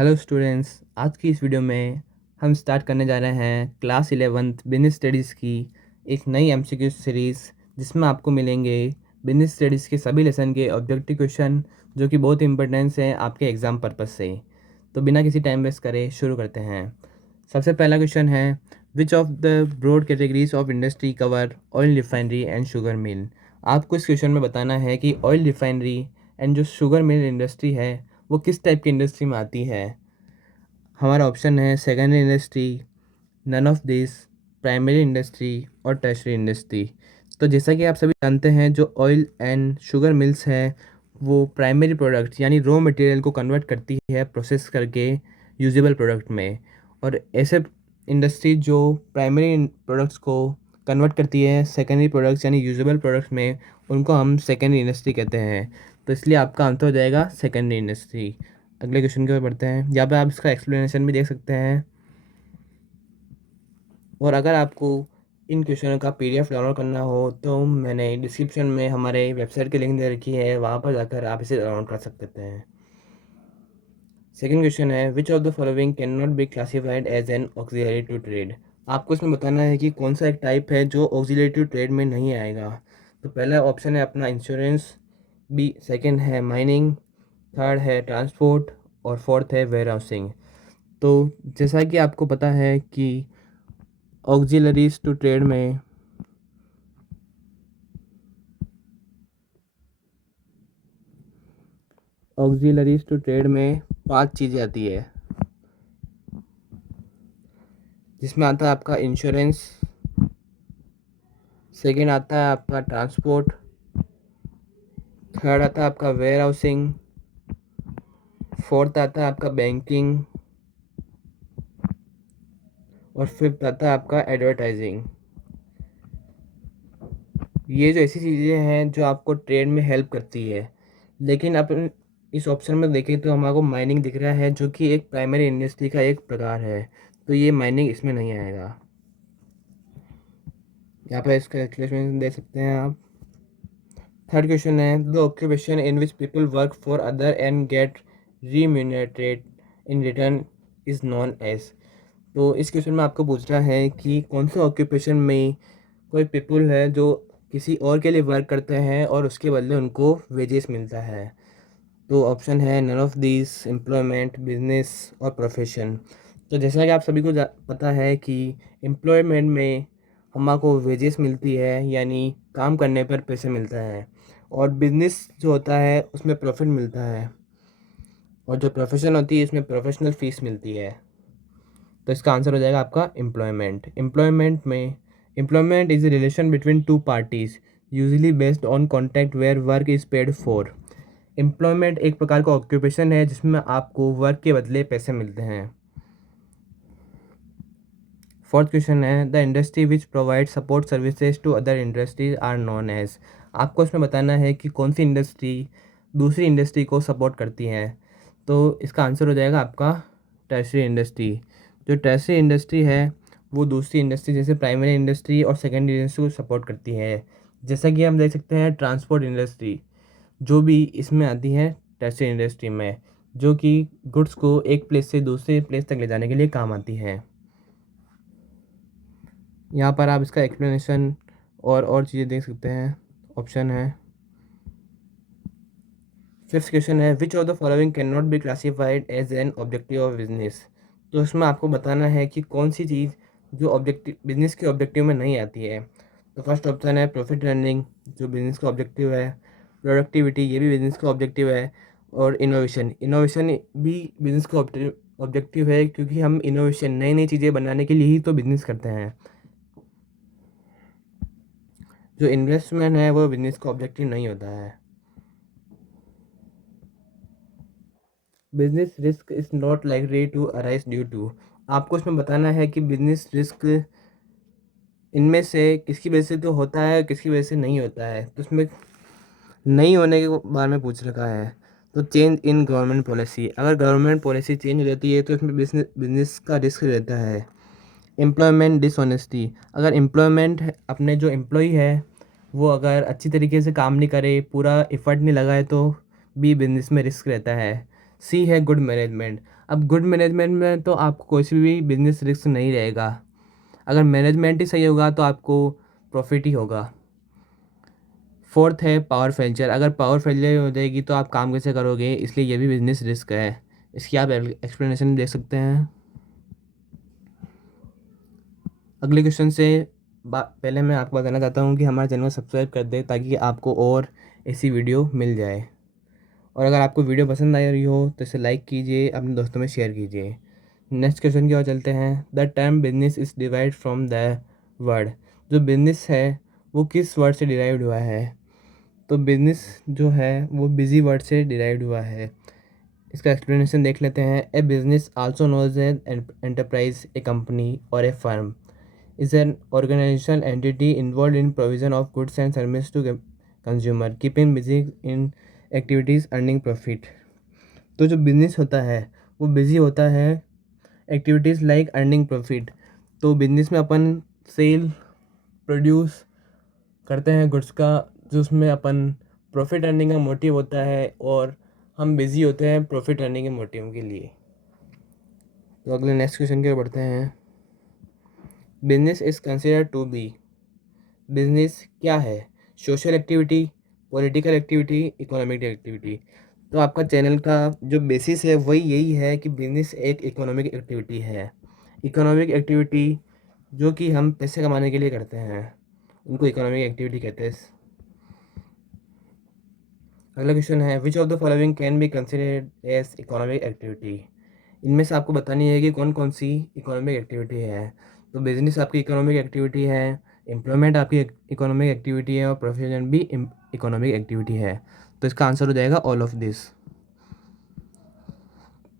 Hello students, आज की इस वीडियो में हम स्टार्ट करने जा रहे हैं क्लास 11th बिजनेस स्टडीज़ की एक नई एमसीक्यू सीरीज़, जिसमें आपको मिलेंगे बिजनेस स्टडीज़ के सभी लेसन के ऑब्जेक्टिव क्वेश्चन जो कि बहुत इंपॉर्टेंस हैं आपके एग्ज़ाम पर्पज़ से। तो बिना किसी टाइम वेस्ट करे शुरू करते हैं। सबसे पहला क्वेश्चन है, which of the broad categories of industry cover oil refinery and sugar mill. आपको इस क्वेश्चन में बताना है कि ऑयल रिफाइनरी एंड जो शुगर मिल इंडस्ट्री है वो किस टाइप की इंडस्ट्री में आती है। हमारा ऑप्शन है secondary industry, none of this, primary industry और टर्शरी इंडस्ट्री। तो जैसा कि आप सभी जानते हैं, जो ऑयल एंड शुगर मिल्स है वो प्राइमरी प्रोडक्ट यानी रॉ मटेरियल को कन्वर्ट करती है प्रोसेस करके यूजेबल प्रोडक्ट में। और ऐसे इंडस्ट्री जो प्राइमरी प्रोडक्ट्स को कन्वर्ट करती है सेकेंडरी प्रोडक्ट्स यानी यूजेबल प्रोडक्ट्स में, उनको हम सेकेंडरी इंडस्ट्री कहते हैं। तो इसलिए आपका आंसर हो जाएगा सेकेंडरी इंडस्ट्री। अगले क्वेश्चन की ओर बढ़ते हैं। यहाँ पे आप इसका एक्सप्लेनेशन भी देख सकते हैं। और अगर आपको इन क्वेश्चनों का पीडीएफ डाउनलोड करना हो तो मैंने डिस्क्रिप्शन में हमारे वेबसाइट की लिंक दे रखी है, वहाँ पर जाकर आप इसे डाउनलोड कर सकते हैं। सेकंड क्वेश्चन है, which of the following can not be classified as an auxiliary to trade. आपको इसमें बताना है कि कौन सा एक टाइप है जो ऑक्सिलरी टू ट्रेड में नहीं आएगा। तो पहला ऑप्शन है अपना इंश्योरेंस, बी सेकंड है माइनिंग, थर्ड है ट्रांसपोर्ट और फोर्थ है वेयर हाउसिंग। तो जैसा कि आपको पता है कि ऑक्सिलरीज टू ट्रेड में पांच चीज़ें आती है, जिसमें आता है आपका इंश्योरेंस, सेकंड आता है आपका ट्रांसपोर्ट, थर्ड आता है आपका वेयर हाउसिंग, फोर्थ आता है आपका बैंकिंग और फिफ्थ आता है आपका एडवर्टाइजिंग। ये जो ऐसी चीज़ें हैं जो आपको ट्रेड में हेल्प करती है। लेकिन अपन इस ऑप्शन में देखें तो हमारे को माइनिंग दिख रहा है, जो कि एक प्राइमरी इंडस्ट्री का एक प्रकार है। तो ये माइनिंग इसमें नहीं आएगा। यहाँ पर इसका एक्सप्लेनेशन दे सकते हैं आप। थर्ड क्वेश्चन है, the occupation in which people work for other and get remunerated in return is known as. तो इस क्वेश्चन में आपको पूछ रहा है कि कौन से ऑक्यूपेशन में कोई पीपल है जो किसी और के लिए वर्क करते हैं और उसके बदले उनको वेजेस मिलता है। तो ऑप्शन है none of this, employment, business और प्रोफेशन। तो जैसा कि आप सभी को पता है कि एम्प्लॉयमेंट में हमको वेजेस मिलती है यानी काम करने पर पैसे मिलता है, और बिजनेस जो होता है उसमें प्रॉफिट मिलता है, और जो प्रोफेशन होती है इसमें प्रोफेशनल फीस मिलती है। तो इसका आंसर हो जाएगा आपका employment. Employment is a relation between two parties usually based on contact where work is paid for. Employment एक प्रकार का ऑक्यूपेशन है जिसमें आपको वर्क के बदले पैसे मिलते हैं। फोर्थ क्वेश्चन है, the industry which provide support services to other industries are known as. आपको इसमें बताना है कि कौन सी इंडस्ट्री दूसरी इंडस्ट्री को सपोर्ट करती है। तो इसका आंसर हो जाएगा आपका टर्शरी इंडस्ट्री। जो टर्शरी इंडस्ट्री है वो दूसरी इंडस्ट्री जैसे प्राइमरी इंडस्ट्री और सेकेंडरी इंडस्ट्री को सपोर्ट करती है। जैसा कि हम देख सकते हैं ट्रांसपोर्ट इंडस्ट्री जो भी इसमें आती है टर्शरी इंडस्ट्री में, जो कि गुड्स को एक प्लेस से दूसरे प्लेस तक ले जाने के लिए काम आती है। यहाँ पर आप इसका एक्सप्लेनेशन और चीज़ें देख सकते हैं। ऑप्शन है, फिफ्थ क्वेश्चन है, which of the following can not be classified as an objective of business. तो इसमें आपको बताना है कि कौन सी चीज़ जो ऑब्जेक्टिव बिजनेस के ऑब्जेक्टिव में नहीं आती है। तो फर्स्ट ऑप्शन है प्रॉफिट अर्निंग, जो बिजनेस का ऑब्जेक्टिव है। प्रोडक्टिविटी, ये भी बिजनेस का ऑब्जेक्टिव है। और इनोवेशन, इनोवेशन भी बिजनेस का ऑब्जेक्टिव है, क्योंकि हम इनोवेशन नई नई चीज़ें बनाने के लिए ही तो बिजनेस करते हैं। जो इन्वेस्टमेंट है वो बिजनेस का ऑब्जेक्टिव नहीं होता है। Business risk is not likely to arise due to. आपको इसमें बताना है कि बिजनेस रिस्क इनमें से किसकी वजह से तो होता है, किसकी वजह से नहीं होता है। तो इसमें नहीं होने के बारे में पूछ रखा है। तो चेंज इन गवर्नमेंट पॉलिसी, अगर गवर्नमेंट पॉलिसी चेंज हो जाती है तो इसमें बिजनेस बिजनेस का रिस्क रहता है। एम्प्लॉयमेंट डिसऑनेस्टी, अगर एम्प्लॉयमेंट अपने जो एम्प्लॉय है वो अगर अच्छी तरीके से काम नहीं करे, पूरा एफर्ट नहीं लगाए, तो भी बिजनेस में रिस्क रहता है। सी है गुड मैनेजमेंट। अब गुड मैनेजमेंट में तो आपको कोई सी भी बिजनेस रिस्क नहीं रहेगा। अगर मैनेजमेंट ही सही होगा तो आपको प्रॉफिट ही होगा। फोर्थ है पावर फेल्चर। अगर पावर फेलियर हो जाएगी तो आप काम कैसे करोगे, इसलिए ये भी बिजनेस रिस्क है। इसकी आप एक्सप्लेनेशन देख सकते हैं। अगले क्वेश्चन से पहले मैं आपको बताना चाहता हूँ कि हमारे चैनल को सब्सक्राइब कर दें ताकि आपको और ऐसी वीडियो मिल जाए। और अगर आपको वीडियो पसंद आ रही हो तो इसे लाइक कीजिए, अपने दोस्तों में शेयर कीजिए। नेक्स्ट क्वेश्चन की ओर चलते हैं। The term business is derived from the word. जो बिजनेस है वो किस वर्ड से डिराइव्ड हुआ है? तो बिजनेस जो है वो बिजी वर्ड से डिराइव्ड हुआ है। इसका एक्सप्लेनेशन देख लेते हैं। A business also knows an enterprise, a company और a firm is an organizational entity involved in provision of goods and services to consumer, keeping busy in activities earning profit। तो जो business होता है वो busy होता है activities like earning profit. तो business में अपन सेल प्रोड्यूस करते हैं गुड्स का, जो उसमें अपन प्रॉफिट अर्निंग का मोटिव होता है, और हम बिजी होते हैं प्रॉफिट अर्निंग के मोटिव के लिए। तो अगले नेक्स्ट क्वेश्चन की ओर बढ़ते हैं। Business is considered to be. Business क्या है? Social activity, political activity, economic activity. तो आपका चैनल का जो बेसिस है वही यही है कि बिजनेस एक इकोनॉमिक एक्टिविटी है। इकोनॉमिक एक्टिविटी जो कि हम पैसे कमाने के लिए करते हैं उनको इकोनॉमिक एक्टिविटी कहते हैं। अगला क्वेश्चन है which of the following can be considered as economic activity. इनमें से आपको बतानी है कि कौन कौन सी इकोनॉमिक एक्टिविटी है। तो बिजनेस आपकी इकोनॉमिक एक्टिविटी है, एम्प्लॉयमेंट आपकी इकोनॉमिक एक्टिविटी है, और प्रोफेशन भी इकोनॉमिक एक्टिविटी है। तो इसका आंसर हो जाएगा all of this.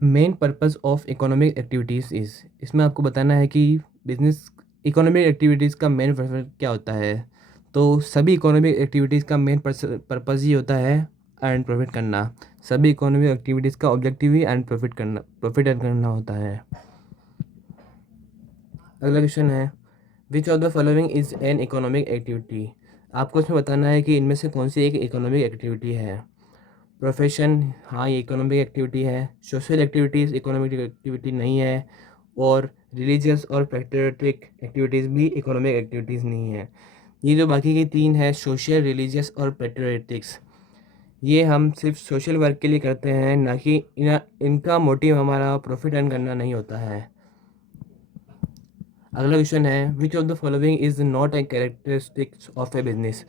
Main purpose of economic activities is. इसमें आपको बताना है कि बिजनेस इकोनॉमिक एक्टिविटीज़ का मेन पर्पस क्या होता है। तो सभी इकोनॉमिक एक्टिविटीज़ का मेन पर्पस ही होता है अर्न प्रॉफिट करना। सभी इकोनॉमिक एक्टिविटीज़ का ऑब्जेक्टिव ही अर्न प्रॉफिट करना, प्रॉफिट अर्न करना होता है। अगला क्वेश्चन है which of the following is an economic activity. आपको इसमें बताना है कि इनमें से कौन सी एक इकोनॉमिक एक्टिविटी है। प्रोफेशन, हाँ ये इकोनॉमिक एक्टिविटी है। सोशल एक्टिविटीज़ इकोनॉमिक एक्टिविटी नहीं है। और रिलीजियस और पैट्रियोटिक एक्टिविटीज़ भी इकोनॉमिक एक्टिविटीज़ नहीं है। ये जो बाकी की तीन है, सोशल, रिलीजियस और पैट्रियोटिक्स, ये हम सिर्फ सोशल वर्क के लिए करते हैं, ना कि इनका मोटिव हमारा प्रॉफिट अर्न करना नहीं होता है। अगला क्वेश्चन है which of the following is not a characteristics of A business.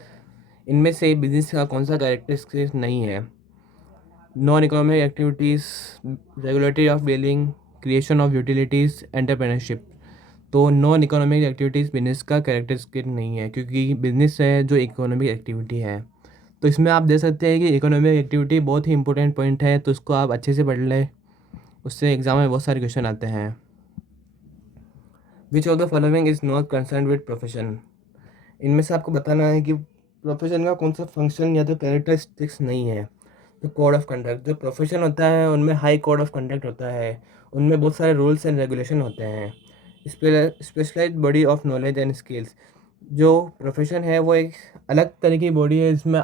इनमें से बिजनेस का कौन सा कैरेक्टरिस्टिक्स नहीं है। Non economic activities, regulatory of billing, creation of utilities, entrepreneurship. तो नॉन इकोनॉमिक एक्टिविटीज़ बिजनेस का कैरेक्टरिस्टिक नहीं है, क्योंकि बिजनेस है जो इकोनॉमिक एक्टिविटी है। तो इसमें आप देख सकते हैं कि इकोनॉमिक एक्टिविटी बहुत ही इंपॉर्टेंट पॉइंट है, तो उसको आप अच्छे से पढ़ लें, उससे एग्जाम में बहुत सारे क्वेश्चन आते हैं। विच of the following is not concern with profession. इनमें से आपको बताना है कि प्रोफेशन का कौन सा फंक्शन या तो कैरेक्टरिस्टिक्स नहीं है। तो कोड ऑफ कंडक्ट, जो प्रोफेशन होता है उनमें हाई कोड ऑफ कंडक्ट होता है, उनमें बहुत सारे रूल्स एंड रेगुलेशन होते हैं। Specialised body of knowledge and skills. जो प्रोफेशन है वो एक अलग तरह की बॉडी है जिसमें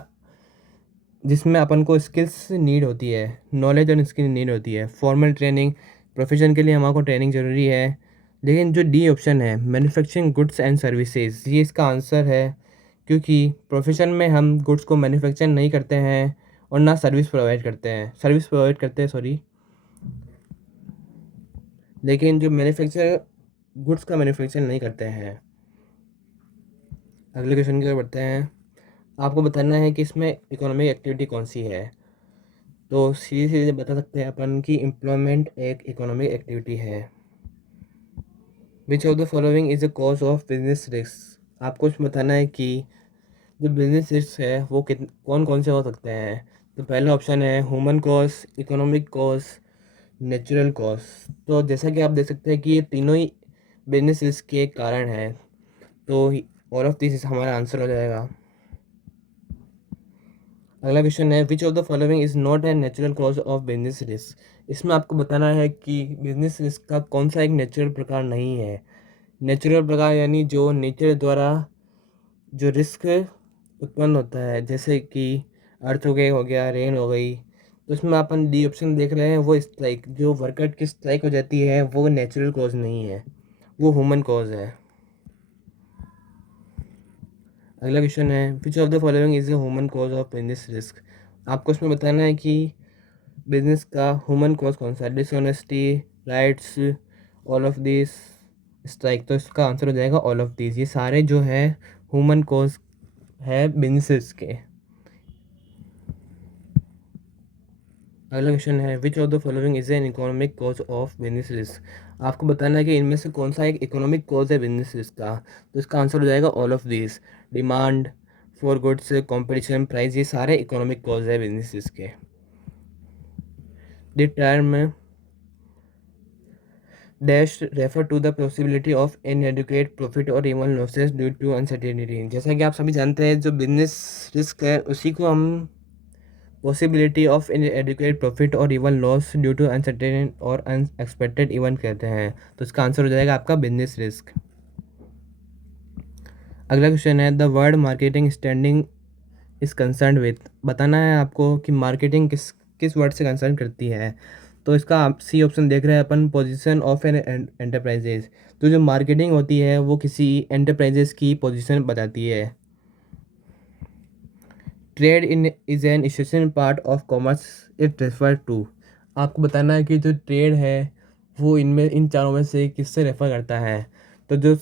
जिसमें अपन को स्किल्स नीड होती है, नॉलेज एंड स्किल नीड होती है। फॉर्मल ट्रेनिंग, प्रोफेशन के लिए हमारे को ट्रेनिंग ज़रूरी है। लेकिन जो डी ऑप्शन है मैन्युफैक्चरिंग गुड्स एंड सर्विसेज, ये इसका आंसर है, क्योंकि प्रोफेशन में हम गुड्स को मैन्युफैक्चर नहीं करते हैं और ना सर्विस प्रोवाइड करते हैं सॉरी। लेकिन जो मैन्युफैक्चर गुड्स का मैन्युफैक्चर नहीं करते हैं। अगले क्वेश्चन की ओर बढ़ते हैं। आपको बताना है कि इसमें इकोनॉमिक एक्टिविटी कौन सी है। तो सीधे सीधे बता सकते हैं अपन कि एम्प्लॉयमेंट एक इकोनॉमिक एक्टिविटी है। Which of the following is the cause of business risk. आपको इसमें बताना है कि जो बिजनेस रिस्क है वो कौन कौन से हो सकते हैं। तो पहला ऑप्शन है human cause, economic cause, natural cause. तो जैसा कि आप देख सकते हैं कि ये तीनों ही बिजनेस रिस्क के कारण हैं, तो ऑल ऑफ दिस हमारा आंसर हो जाएगा। अगला क्वेश्चन है which of the following is not a natural cause of business risk. इसमें आपको बताना है कि बिजनेस रिस्क का कौन सा एक नेचुरल प्रकार नहीं है। नेचुरल प्रकार यानी जो नेचर द्वारा जो रिस्क उत्पन्न होता है, जैसे कि अर्थक्वेक हो गया, रेन हो गई, तो इसमें अपन डी ऑप्शन देख रहे हैं, वो स्ट्राइक, जो वर्कर की स्ट्राइक हो जाती है वो नेचुरल कॉज नहीं है, वो ह्यूमन कॉज है। अगला क्वेश्चन है, which of the following is the human cause of business risk. आपको इसमें बताना है कि बिजनेस का ह्यूमन कॉज कौन सा है, dishonesty, rights, all of this, strike. तो इसका आंसर हो जाएगा ऑल ऑफ दिस, ये सारे जो है ह्यूमन कॉज है बिजनेसेस के। अगला क्वेश्चन है, which of the following is an economic cause of business risk. आपको बताना है कि इनमें से कौन सा एक इकोनॉमिक कॉज है बिजनेस रिस्क का। तो इसका आंसर हो जाएगा all of this, demand for goods, competition, price, ये सारे इकोनॉमिक कॉज है बिजनेस रिस्क के। The term dash refer to the possibility of inadequate profit और even losses due to uncertainty. जैसा कि आप सभी जानते हैं, जो बिजनेस रिस्क है उसी को हम पॉसिबिलिटी ऑफ इनएडुकेट प्रॉफिट और even loss due to uncertain और अनएक्सपेक्टेड इवेंट कहते हैं। तो इसका आंसर हो जाएगा आपका बिजनेस रिस्क। अगला क्वेश्चन है, the word marketing standing is concern with. बताना है आपको कि मार्केटिंग किस किस वर्ड से कंसर्न करती है। तो इसका आप सी ऑप्शन देख रहे हैं अपन, पोजीशन ऑफ एन एंटरप्राइजेज। तो जो मार्केटिंग होती है वो किसी एंटरप्राइजेज की पोजीशन बताती है। Trade in is an essential part of commerce, it refer to. आपको बताना है कि जो ट्रेड है वो इनमें इन चारों में से किससे रेफर करता है। तो जो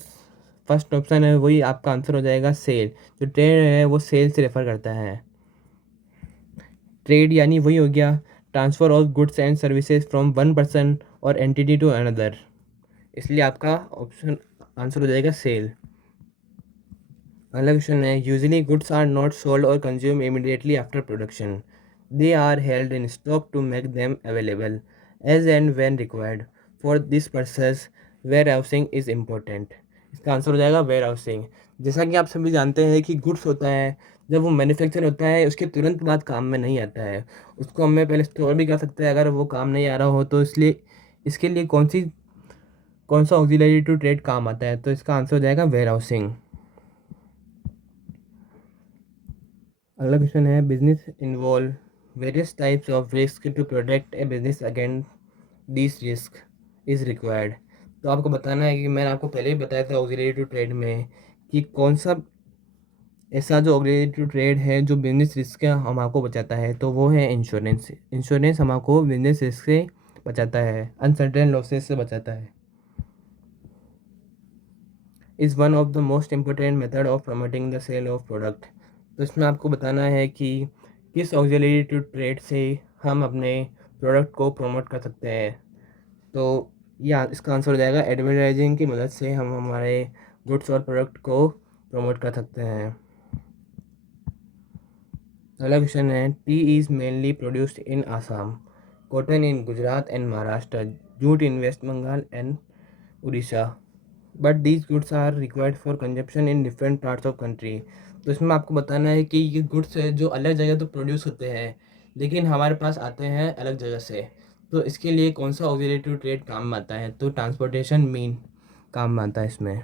फर्स्ट ऑप्शन है वही आपका आंसर हो जाएगा, सेल। जो ट्रेड है वो सेल से रेफर करता है। ट्रेड यानी वही हो गया, transfer of goods and services from one person और एंटिटी टू अनदर, इसलिए आपका ऑप्शन आंसर हो जाएगा सेल। अगला क्वेश्चन है, usually goods are not sold और consume immediately after production, they are held in stock to make them available as and when required, for this purpose ware housing is important. इसका answer हो जाएगा where housing. जैसा कि आप सभी जानते हैं कि गुड्स होता है, जब वो मैन्युफैक्चर होता है उसके तुरंत बाद काम में नहीं आता है, उसको हमें पहले स्टोर भी कर सकते हैं अगर वो काम नहीं आ रहा हो तो। इसलिए इसके लिए कौन सा ऑक्सिलरी टू ट्रेड काम आता है। तो इसका आंसर हो जाएगा वेयर हाउसिंग। अगला क्वेश्चन है, business involve various types of risk to protect a business against this risk is required. तो आपको बताना है कि मैंने आपको पहले ही बताया था ऑक्सिलरी टू ट्रेड में कि कौन सा ऐसा जो ऑक्सिलरी टू ट्रेड है जो बिजनेस रिस्क से हमको बचाता है। तो वो है इंश्योरेंस। इंश्योरेंस हमको बिजनेस रिस्क से बचाता है, अनसर्टेन लॉसेस से बचाता है। Is one of the most important method of promoting the sale of product. तो इसमें आपको बताना है कि किस ऑक्सिलरी टू ट्रेड से हम अपने प्रोडक्ट को प्रमोट कर सकते हैं। तो या इसका आंसर हो जाएगा, एडवर्टाइजिंग की मदद से हम हमारे गुड्स और प्रोडक्ट को प्रमोट कर सकते हैं। अगला क्वेश्चन है, tea is mainly produced in Assam, cotton in Gujarat and Maharashtra, jute in West Bengal and Orissa, but these goods are required for consumption in different parts of country. तो इसमें आपको बताना है कि ये गुड्स है जो अलग जगह तो प्रोड्यूस होते हैं लेकिन हमारे पास आते हैं अलग जगह से। तो इसके लिए कौन सा ऑक्सिलरी टू ट्रेड काम में आता है। तो ट्रांसपोर्टेशन मीन काम में आता है इसमें।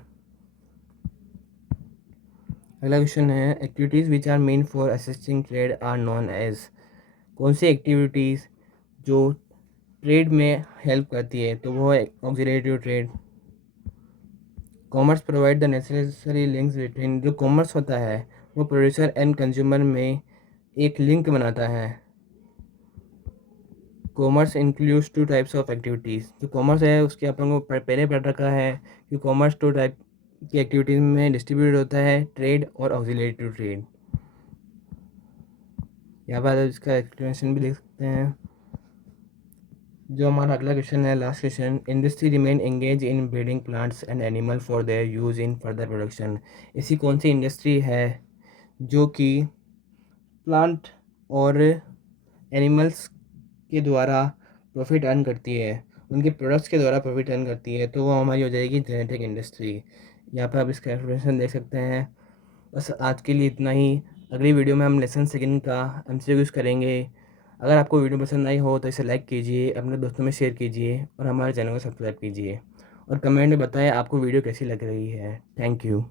अगला क्वेश्चन है, activities which are meant for assisting trade are known as. कौन सी एक्टिविटीज़ जो ट्रेड में हेल्प करती है। तो वो है auxiliary to trade. Commerce provide the necessary links between. जो कॉमर्स होता है वो प्रोड्यूसर एंड कंज्यूमर में एक लिंक बनाता है। Commerce includes two types of activities. जो कॉमर्स है उसके अपन को पहले पढ़ रखा है कि कॉमर्स टू टाइप की एक्टिविटीज़ में डिस्ट्रीब्यूट होता है, ट्रेड और ऑक्सिलरी टू ट्रेड। यहाँ पर इसका एक्सप्लेनेशन भी देख सकते हैं। जो हमारा अगला क्वेश्चन है, last question, industry remain engage in breeding plants and animal for their use in further production. ऐसी कौन सी इंडस्ट्री है जो कि प्लांट और एनिमल्स के द्वारा प्रॉफिट अर्न करती है, उनके प्रोडक्ट्स के द्वारा प्रॉफिट अर्न करती है। तो वो हमारी हो जाएगी जेनेटिक इंडस्ट्री। यहाँ पर आप इसका एक्सप्लेनेशन देख सकते हैं। बस आज के लिए इतना ही। अगली वीडियो में हम लेसन सेकंड का एमसीक्यूज़ करेंगे। अगर आपको वीडियो पसंद आई हो तो इसे लाइक कीजिए, अपने दोस्तों में शेयर कीजिए और हमारे चैनल को सब्सक्राइब कीजिए और कमेंट में बताएं आपको वीडियो कैसी लग रही है। Thank you.